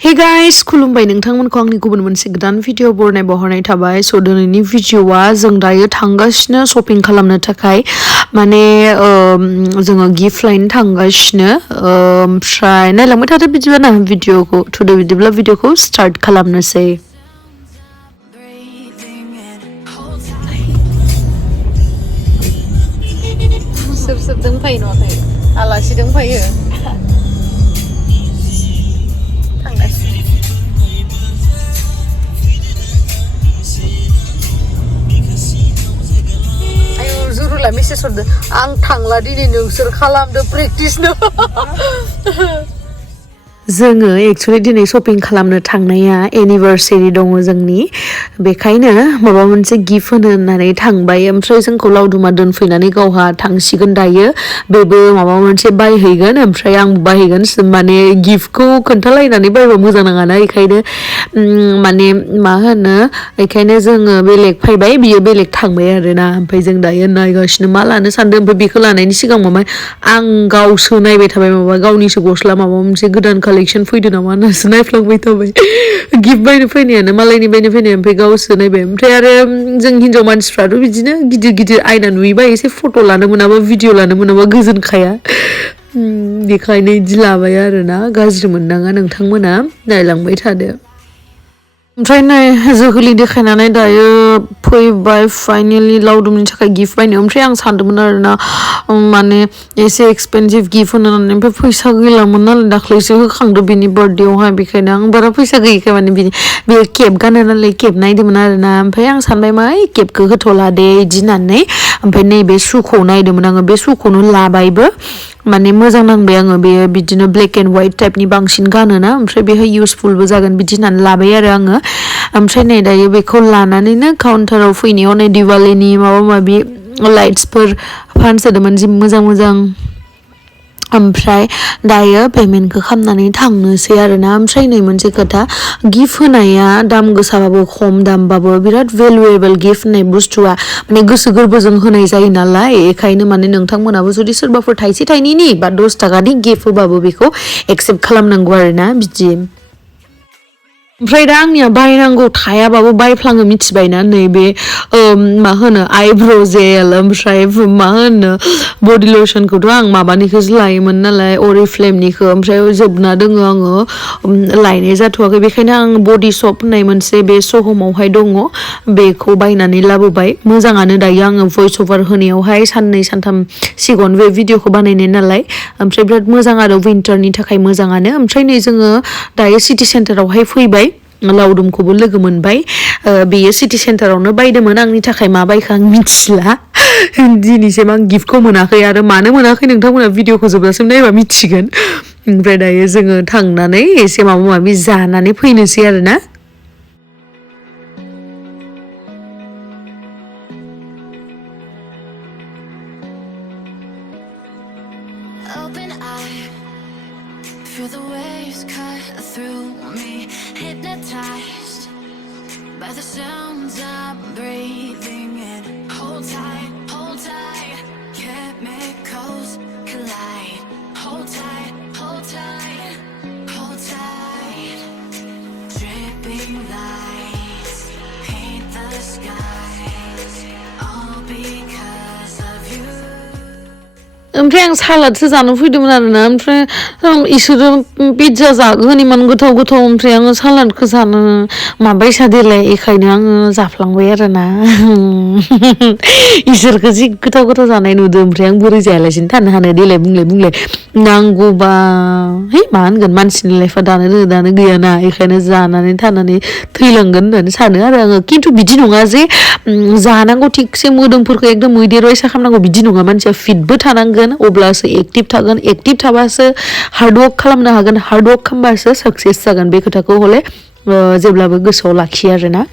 Hey guys, Khulumbai nwngthangमोनखौ आंनि गुबुन मोनसे गोदान भिडिअ बरनाय थाबाय स दिनैनि भिडिअआ जों दायो थांगासिनो शपिं खालामनो थाखाय माने जोङो गिफ्ट लायनो थांगासिनो ओमफ्राय नायलांबाय थादो बिदिबा ना भिडिअखौ थुदो बिदिब्ला भिडिअखौ स्टार्ट खालामनोसै सोर दंफायो नङाखै आलासि दंफायो मेसेज हरदो आं थांला दिनै नोंसोर खालामदो प्रेक्टिसनो जोङो एक्चुअली दिनै शपिं खालामनो थांनाया एनिभार्सारि दङ जोंनि बेखायनो माबा मोनसे गिफ्ट होनो होननानै थांबाय ओमफ्राय जोंखौ लावदुमा दोनफैनानै गावहा थांसिगोन दायो बेबो माबा मोनसे बायहैगोन ओमफ्राय आं बायहैगोन माने गिफ्टखौ खोन्थालायनानै बायबा मोजां नाङाना बेखायनो माने मा होनो बेखायनो जोङो बेलेग फैबाय बियो बेलेग थांबाय आरोना ओमफ्राय जों दायो नायगासिनो मा लानो सानदों ओमफ्राय बेखौ लानायनि सिगां माबा आं गावसो नायबाय थाबाय माबा गावनिसो गस्ला माबा मोनसे गोदान कालेक्शन फैदो नामा होननासो नायफ्लांबाय थाबाय गिफ्ट बायनो फैनायानो मालायनि बायनो फैनाय ओमफ्राय गावसो नायबाय ओमफ्राय आरो जों हिन्जाव मानसिफ्राथ' बिदिनो गिदिर गिदिर आयना नुयोबा एसे फट' लानो मोनाबा भिडिअ लानो मोनाबा गोजोनखाया बेखायनो इदि लाबाय आरोना गाज्रि मोननाङा नोंथांमोना नायलांबाय थादो ओमफ्राय नै जोहोलि देखायनानै दायो फैबाय फाइनेलि लावदुमनि थाखाय गिफ्ट बायनो ओमफ्राय आं सानदोंमोन आरोना माने एसे एक्सपेनसिभ गिफ्ट होनो होननानै ओमफ्राय फैसा गैलामोन नालाय दाख्लैसो होखांदो बिनि बार्थडेआवहाय बेखायनो आं बारा फैसा गैयिखाय माने बे केप गानो नालाय केप नायदोंमोन आरोना ओमफ्राय आं सानबाय मा केपखौ होथ'ला दे इदि होननानै ओमफ्राय नैबे शुखौ नायदोंमोन आङो बे शुखौनो लाबायबो माने मोजां नांबाय आङो बेयो बिदिनो ब्लेक एन्ड वाइट टाइपनि बांसिन गानोना ओमफ्राय बेहाय इउसफुलबो जागोन बिदि होननानै लाबाय आरो आङो ओमफ्राय नै दायो बेखौ लानानैनो काउन्टाराव फैनायाव नै दिवालीनि माबा माबि लाइट्सफोर फानसोदोंमोन जि मोजां मोजां ओमफ्राय दायो पेमेन्टखौ खालामनानै थांनोसै आरोना ओमफ्राय नै मोनसे खोथा गिफ्ट होनाया दाम गोसाबाबो खम दामबाबो बिराद भेलुएबल गिफ्ट होननाय बुस्थुआ माने गोसो गोरबोजों होनाय जायो नालाय बेखायनो माने नोंथांमोनाबो जुदि सोरबाफोर थाइसे थाइनैनि बा 10 थाखानि गिफ्ट होबाबो बेखौ एक्सेप्ट खालामनांगौ आरोना बिदि ओमफ्राय दा आंनिया बायनांगौ थायाबाबो बायफ्लाङो मिथिबायना नैबे मा होनो आइब्र' जेल ओमफ्राय मा होनो बडि लसनखौथ' आं माबानिखौसो लायोमोन नालाय अरिफ्लेमनिखौ ओमफ्राय जोबना दोङो आङो लायनाय जाथ'वाखै बेखायनो आं बडि सप होननाय मोनसे बे सहमावहाय दङ बेखौ बायनानै लाबोबाय मोजाङानो दायो आङो भइस अभार होनायावहाय साननै सानथाम सिगाङावनो बे भिडिअखौ बानायनाय नालाय ओमफ्राय बिराद मोजां आरो विन्टारनि थाखाय मोजाङानो ओमफ्राय नै जोङो दायो सिटि सेन्टारावहाय फैबाय लावदुमखौबो लोगो मोनबाय बेयो सिटि सेन्टारावनो बायदोंमोन आंनि थाखाय मा बायखो आं मिथिला दिनैसिम आं गिफ्टखौ मोनाखै आरो मानो मोनाखै नोंथांमोना भिडिअखौ जोबजासिम नायबा मिथिगोन ओमफ्राय दायो जोङो थांनानै एसे माबा माबि जानानै फैनोसै आरोना Open eye, feel the waves cut through me, hypnotized by the sounds I'm breathing in. Hold tight, chemicals collide. Hold tight, hold tight, hold tight. Dripping lights paint the skies, all because of you. ओमफ्राय आं सालादसो जानो फैदोंमोन आरोना ओमफ्राय इसोरो pizza जागोन इमान गोथाव गोथाव ओमफ्राय आङो सालादखौ जानो माबायसा देलाय बेखायनो आङो जाफ्लांबाय आरोना इसोरखौ जि गोथाव गोथाव जानाय नुदों ओमफ्राय आं बोरै जायालासिनो थानो हानो देलाय बुंलाय नांगौबा है मा होनगोन मानसिनि लाइफआ दानो गैयाना बेखायनो जानानै थानानै थैलांगोन होननानै सानो आरो आङो खिन्थु बिदि नङा जे जानांगौ थिगसे मोदोमफोरखौ एकदम मैदेर बायसा खालामनांगौ बिदि नङा मानसिया फिटबो थानांगोन अब्लासो एक्टिभ थागोन एक्टिभ थाबासो हार्डवर्क खालामनो हागोन हार्डवर्क खालामबासो साक्सेस जागोन बे खोथाखौ हले जेब्लाबो गोसोआव लाखियो आरोना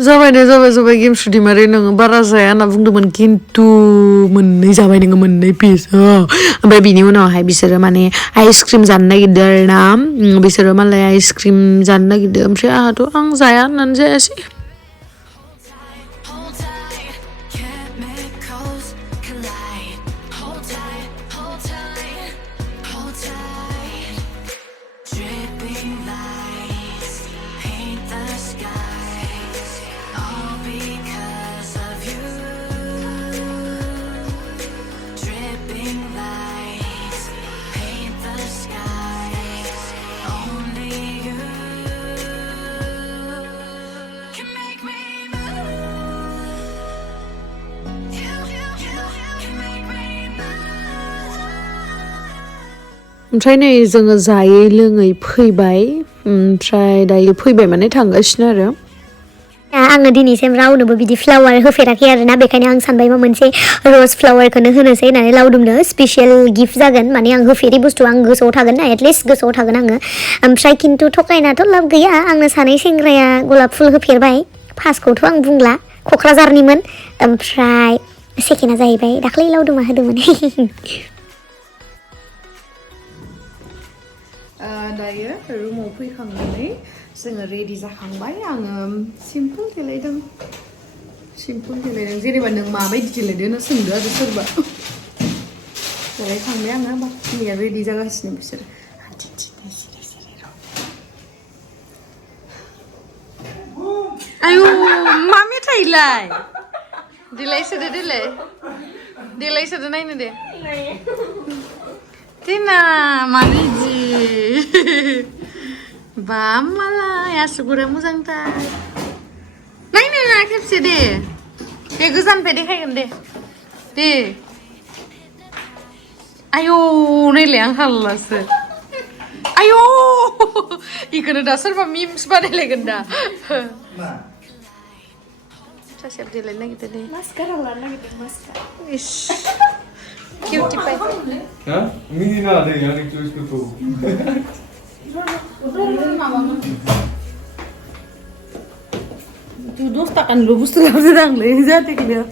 जाबाय गेमस्रि दैमारि नोङो बारा जाया होनना बुंदोंमोन खिन्थु मोननै जाबाय नोङो मोननै पिस ओमफ्राय बिनि उनावहाय बिसोरो माने आइसक्रिम जानो नागिरदों आरोना बिसोरो मालाय आइसक्रिम जानो नागिरदों ओमफ्राय आंहाथ' आं जाया होननानै जायासै ओमफ्राय नै जोङो जायै लोङै फैबाय ओमफ्राय दायो फैबाय माने थांगासिनो आरो आङो दिनैसिम रावनोबो बिदि फ्लावार होफेराखै आरोना बेखायनो आं सानबाय मा मोनसे रज फ्लावारखौनो होनोसै होननानै लावदुमनो स्पेसियेल गिफ्ट जागोन माने आं होफेरि बुस्थु आं गोसोआव थागोन ना एटलिस्ट गोसोआव थागोन आङो ओमफ्राय खिन्थु थगायनाथ' लाब गैया आंनो सानै सेंग्राया गलाप फुल होफेरबाय फार्स्टखौथ' आं बुंला क'क्राझारनिमोन ओमफ्राय सेकेन्डआ जाहैबाय दाख्लै लावदुमा होदोंमोन दायो रुमाव फैखांनानै जोङो रेडि जाखांबाय आङो सिम्पोल देलायदों जेनेबा नों माबायदि देलायदो होनना सोंदो आरो सोरबा देलायखांबाय आङो बाखिनिया रेडि जागासिनो बिसोर आयु मा मेथाइलाय देलायसोदो देलायसोदो नायनो दे Tina, maniji. Bam malah, ya syukur mwjangthang. Naina, खेबसे दे. दे गोजाननिफ्राय देखायगोन दे. दे. आयौ नैलाय आं हालासो. आयौ इखौनो दा सोरबा मिम्स बानायलायगोन दा. सासेब देलायनो नागिरदो दे. मास्कारा लानो नागिरदों mascara. Is. Cute thibai. Hah? Ini ada yang choice ko to. Tu dosta kan lo bustu la sedang le jate ki dia.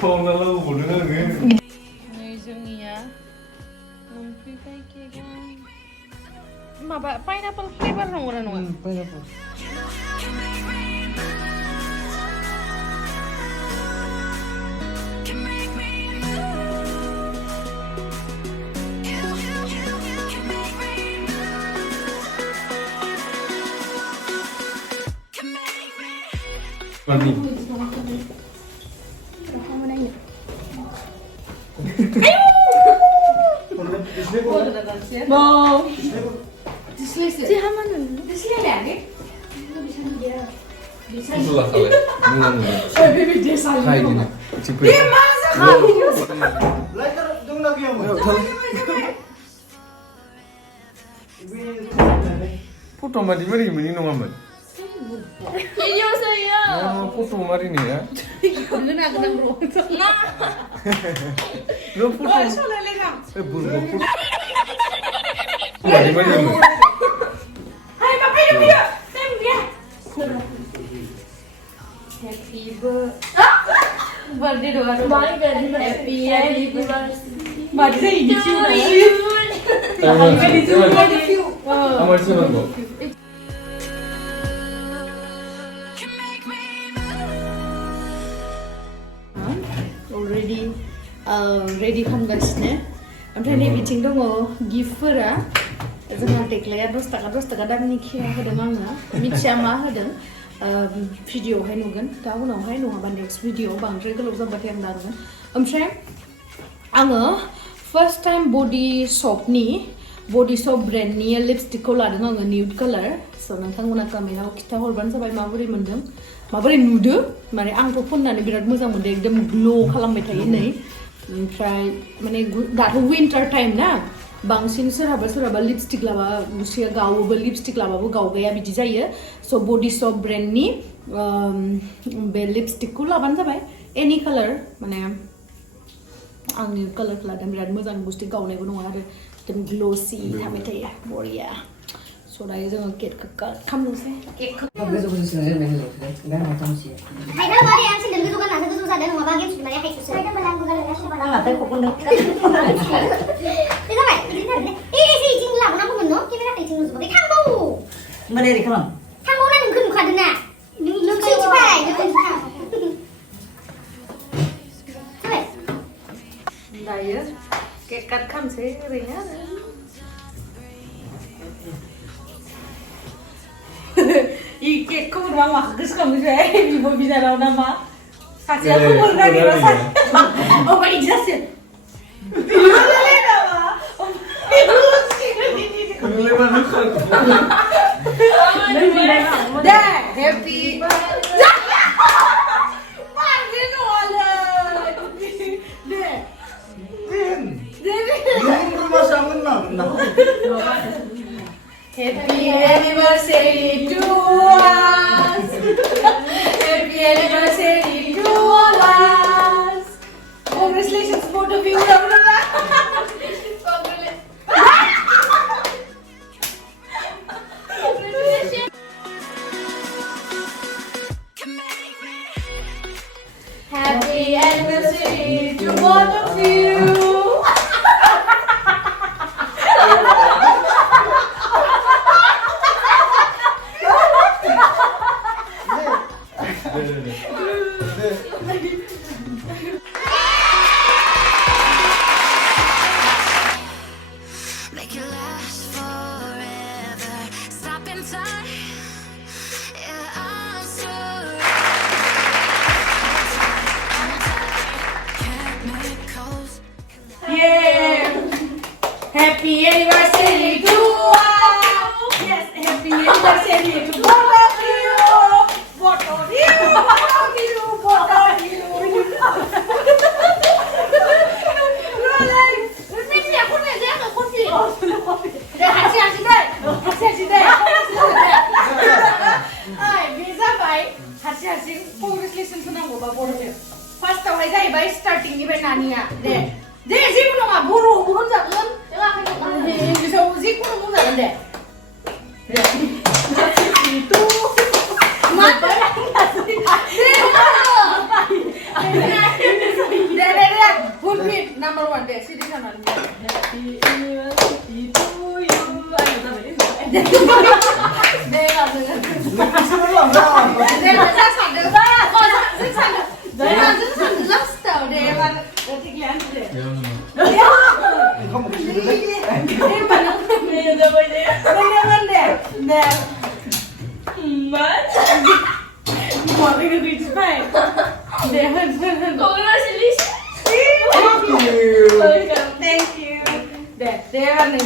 Phone na lo bodo na nge. Nei jongia. Nompi pai ke ga. Maba pineapple flavor nongora nonga. Pineapple. Mani. Mau. Itulah kali. Hai gini. Dia masa kali. Foto mari mani nongaman. Iya saya. Foto mari nih ya. Kena bro. Lo foto. Burgo foto. Mari. Hai papai dia. Tem dia. Happy birthday doa. Happy birthday. Birthday ini cuma. Amar siapa kau? Ready खालामगासिनो ओमफ्राय नै बिथिं दङ गिफ्टफोरा जोंहा देख्लाया 10 थाखा दामनि खिया होदों आङो मिथिया मा होदों भिडिअआवहाय नुगोन दा उनावहाय नङाबा नेक्स्ट भिडिअआव बांद्राय गोलाव जाबाथाय आं दागोन ओमफ्राय आङो फार्स्ट टाइम बडी शप ब्रेन्डनि लिपस्टिकखौ लादों आङो न्यूड कालार स' नोंथांमोना कमेन्टआव खिन्थाहरबानो जाबाय माबोरै मोन्दों माबोरै नुदो माने आंथ' फुननानै बिराद मोजां मोनदों एकदम ग्लो खालामबाय थायो नै ओमफ्राय माने दाथ' विन्टार टाइम ना बांसिन सोरहाबा लिपस्टिक लाबा मुसिया गावोबो लिपस्टिक लाबाबो गावगाया बिदि जायो स' बडी शप ब्रेन्डनि बे लिपस्टिकखौ लाबानो जाबाय एनि कालार माने आंनि कालारखौ लादों बिराद मोजां बुस्थु गावनायबो नङा आरो एकदम ग्ल'सि थाबाय थायो बरिया स' दायो जोङो केकखौ काट खालामनोसै केकखौ दायो केक काट खालामनोसै ओरैनो आरो 이 केकखौ मा माखौ गोसोखांबाय बिब' बिनानाव नामा सासेया खबर नागिरबा सासे बिदि जासिगोन दे happy Happy anniversary to both of you. Make it last forever. Stop in time. Yeah, I'm so chemicals. Yeah. Happy anniversary to us. Yes, happy anniversary to both of you. Both of you. Both of you. Both of you. फार्स्टआवहाय जाहैबाय स्टार्टिंनिफ्राय नानिया दे दे जेबो नङा बर'आवबो होनजागोन इंलिसाव जिखुनु बुंजागोन दे फुलफिट number 1 दे सिरि थानानै दे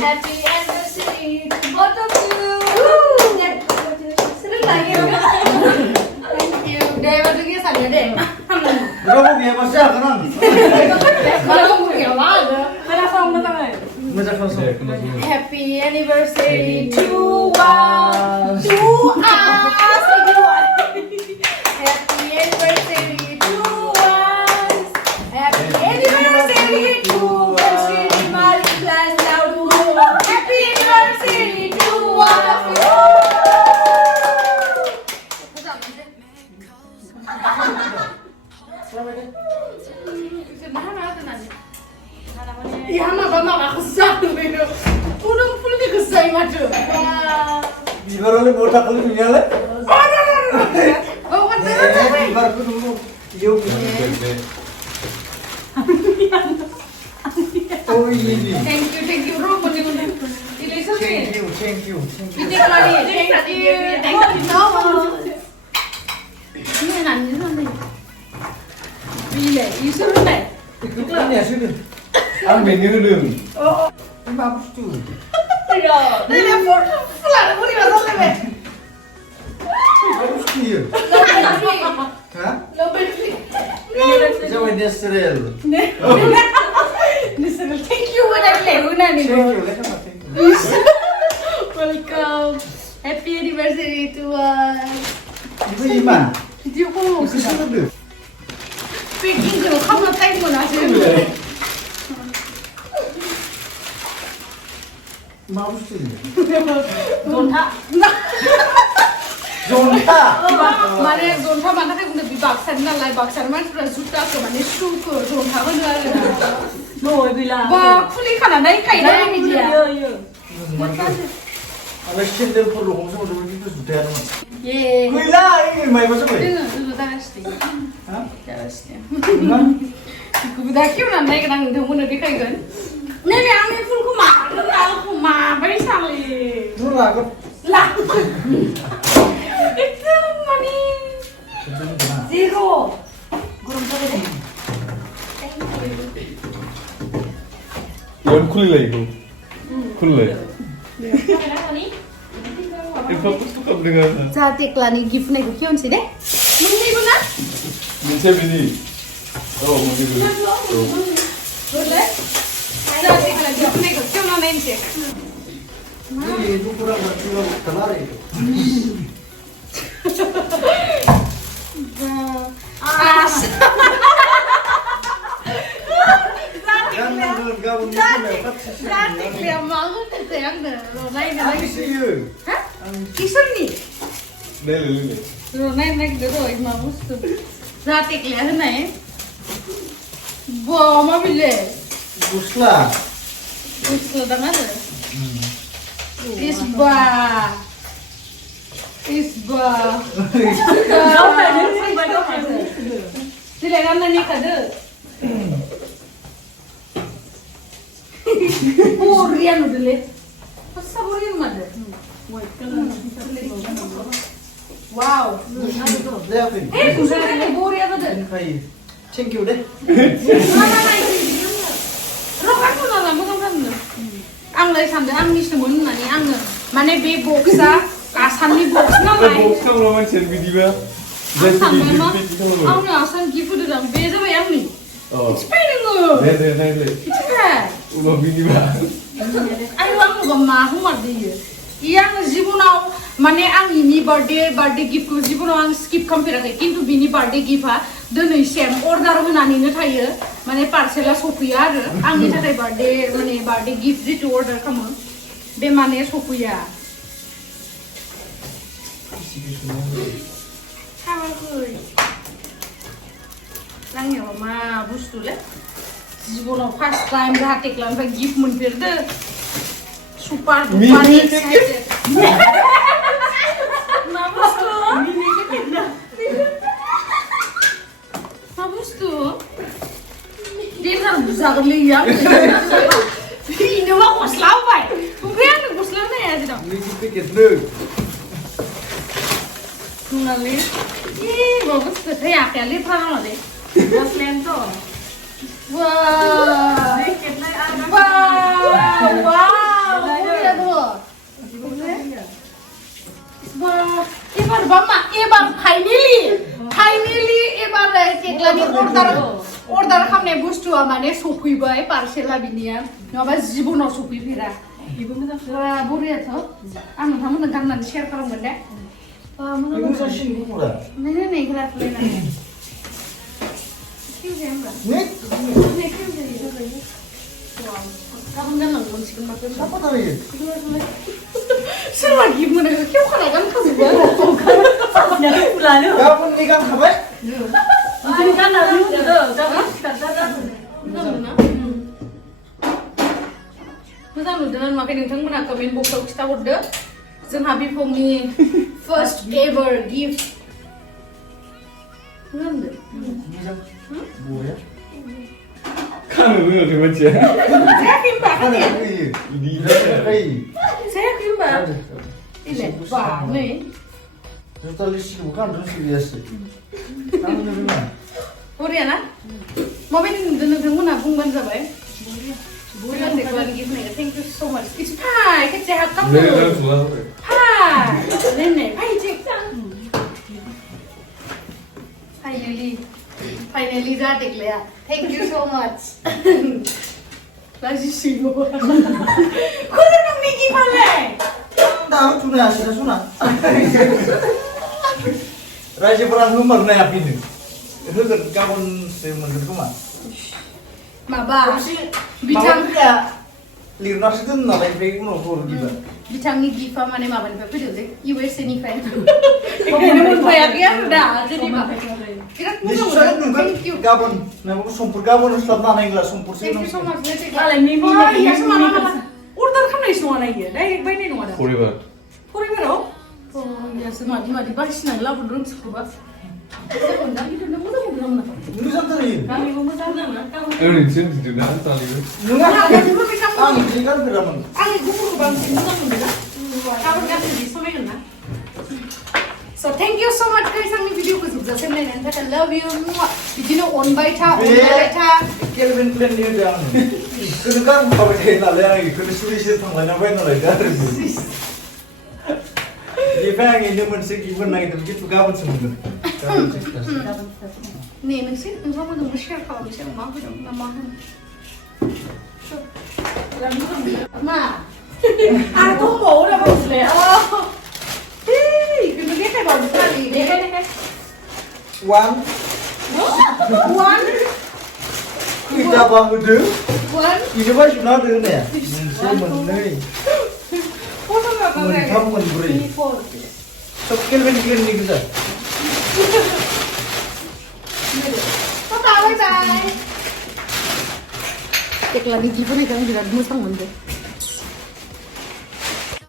Happy anniversary to both of you. Thank you. Deh, waktu kita sana deh. Berapa biaya masih kan? Kalau punya mana? Mana sama tangan? Macam kosong. Happy anniversary to us. To us. Happy anniversary to us. Happy anniversary to Gemsri Daimari class Laudu. Happy anniversary to all of you. Ya mama kesal begitu. Udah full kesal macam. Bibar oleh botak kali punya le. Oh kan Bibar tu dulu. Yo. Oh ini. Thank you bro. Thank you. Thank you. Thank you. Ini nanti nanti. Bila, Yusuf mana? Ikutlah ya sudah. Ambil ni dulu. Oh, Bagus tu. tidak. Dia pulang, mau di mana lagi? Bagus tu ya. Hah? Low battery. Jauh industrial. Thank you buat aku hwnna ni. Thank you. Lepas apa? Thank you. Welcome. Happy anniversary to us. Ibu Iman. Video call. Itu siapa tu? Speaking tu, kamu tak mau nasi? Bagus tu. Zonta. Zonta. Mana zonta mana kan udah dibaksan nalai baksan mana sudah juta ke mana shoe ke zonta mana ada. Nồi vì là Wah, kulit kan ada ikan dah ni dia. Ada sendal perlu sama dengan itu sudah ada. Ye. Gila ini main macam apa? Dulu dah pasti. Hah? Dah pasti. Enggak. Aku dah kira nak naik nang dah mana dikai kan? Ni ni angin full kuma, baik sekali. Murah kan? Lah. Itu money. Zero. Gurung tu deh. 이건 쿨레 이거. 쿨레. 이거 뚝뚝 dengan Cantik lah ni gift ni aku kion sih deh. Mungkin guna? 민채빈이 뭐지 그. Boleh? Cantik lah gift ni aku kion mana ni sih? Ini itu kurang berkilo kelar itu. Jangan gabung itu lewat sisi. Cantik dia malu tu sayang dah. Lain lagi. See you. Hah? Kisah ni? 네네네. Lain lagi dulu, ibu malu tu. Cantik lah, hwnna. Wow, ma bile. Gusla. Gusla dah mana? Isba. Sila kan nani kada. Borian dulu. Pasal borian mana? Wow. Lihatin. Gusla borian kada. Thank you deh. Rokan tu nala, bukan kan? Anggai sambil angni semua nani angge. Mana be boxa, asalnya box nama. box kan lo macam video Ang sampai mah, ang asal gifu tu dalam beza bayang ni. Sepeda ngah. Deh. Cepat. Udah video. Ayo ang mahu mati. Yang জীবনাও মানে ang ini birthday gift ko জীবনাও ang skip kampirakay kintu bini birthday gift ha donoi sem order honanino thayo mane parcela sopuya aru angni takai birthday gift jitu order kamo be mane sopuya Langnya ma bustu le জীবনাও first time dah teklan fa gift monfirde super duper excited. Namus tu? Dia kan besar liam. Ini mah goslau bay. Bukan goslau ni aja dah. Ini tiket lu. Nali. Bagus tu. Saya akan lihat orang lagi. Goslen tu. Wow. Ebar bama, ebar finally ebar keklani order khamne bustu amane sokuibai parcela binia naba jibonaw sokuifira boriya tho ang thamon gannan share kalamgon de Ini sashin murah. ne glas lena Nih, kamu gannan monsikin makan apa tadi? Selagi mana kau kan akan kau buat Nyari pulang tu. Kapan nikah kapan? Ini kan ada tu. Moजां नुदों नुवाखै नोंथांमोना comment बक्सआव खिथाहरदो जोंहा बिफंनि first ever gift मोजां Boleh. Kan lu tu macam. जायाखै होनबा Ini. जायाखै होनबा इलाय बा नै Kita list bukan terus biasa. Kamu ni mana? बरिया ना माबायदि नुदों नोंथांमोना बुंबानो जाबाय बरिया देख्लानि गिफ्ट नायनो थेंक इउ सो माच इट्स फाइ खेबसे हाबखामो फाइ नै फाइ check Finally dah declare. Thank you so much. Lagi sih gua. Kau nak migi mana? Tahu sudah sudah. Raja perang nomor ni apa ini? Itu kan kawan saya menurut kau mah. Maba. Bitang ya. Lihat itu nak baik menurut kita. Bitang ni gift mana maba ni apa tu? USA ni fan. Ini pun bayar ya dah. Jadi maba. Ni susah tu kan? Kawan, nama sumpur kawan harus lama naik lah sumpur sih. Thank you so much. Kalau ni Ya semua. Order kamu ni semua lagi. Dah baik ni semua dah. Forever. Forever oh? Oh ya semua di baris nak lah belum sekolah. Saya pun dah itu nama belum nak. Ini santai ni. Kami mau macam mana? Ini sih di mana tadi tu? Nunggu. Kamu bisa Ah, ini kan beraman. Ang gusto ko bang sinunan mo ba? Kapag kasi di so mayon na. So thank you so much guys ang video ko sa sa men and I love you. Bigino on by tha. Kelvin plan dia jangan. Kena kan kau berkait nak lagi. Kena sulit sih tang lain apa yang nak lagi. Dia pengen ini mesti given naik tu kita kawan semua. Nih nasi, nasi mo dong share ka bisa mo ko dong namahan. Ma. Aku mau na ba sila? Oh. Hey, kung hindi ka ba sali? One. One. Kita bangun tu. One. Ini apa sudah tu ni? Saya menai. Foto na ka ba? Mentam menberi. So Kelvin ni kita. Bye bye. टेक्लानि gift होनायखौ आं बिराद मोजां मोनदों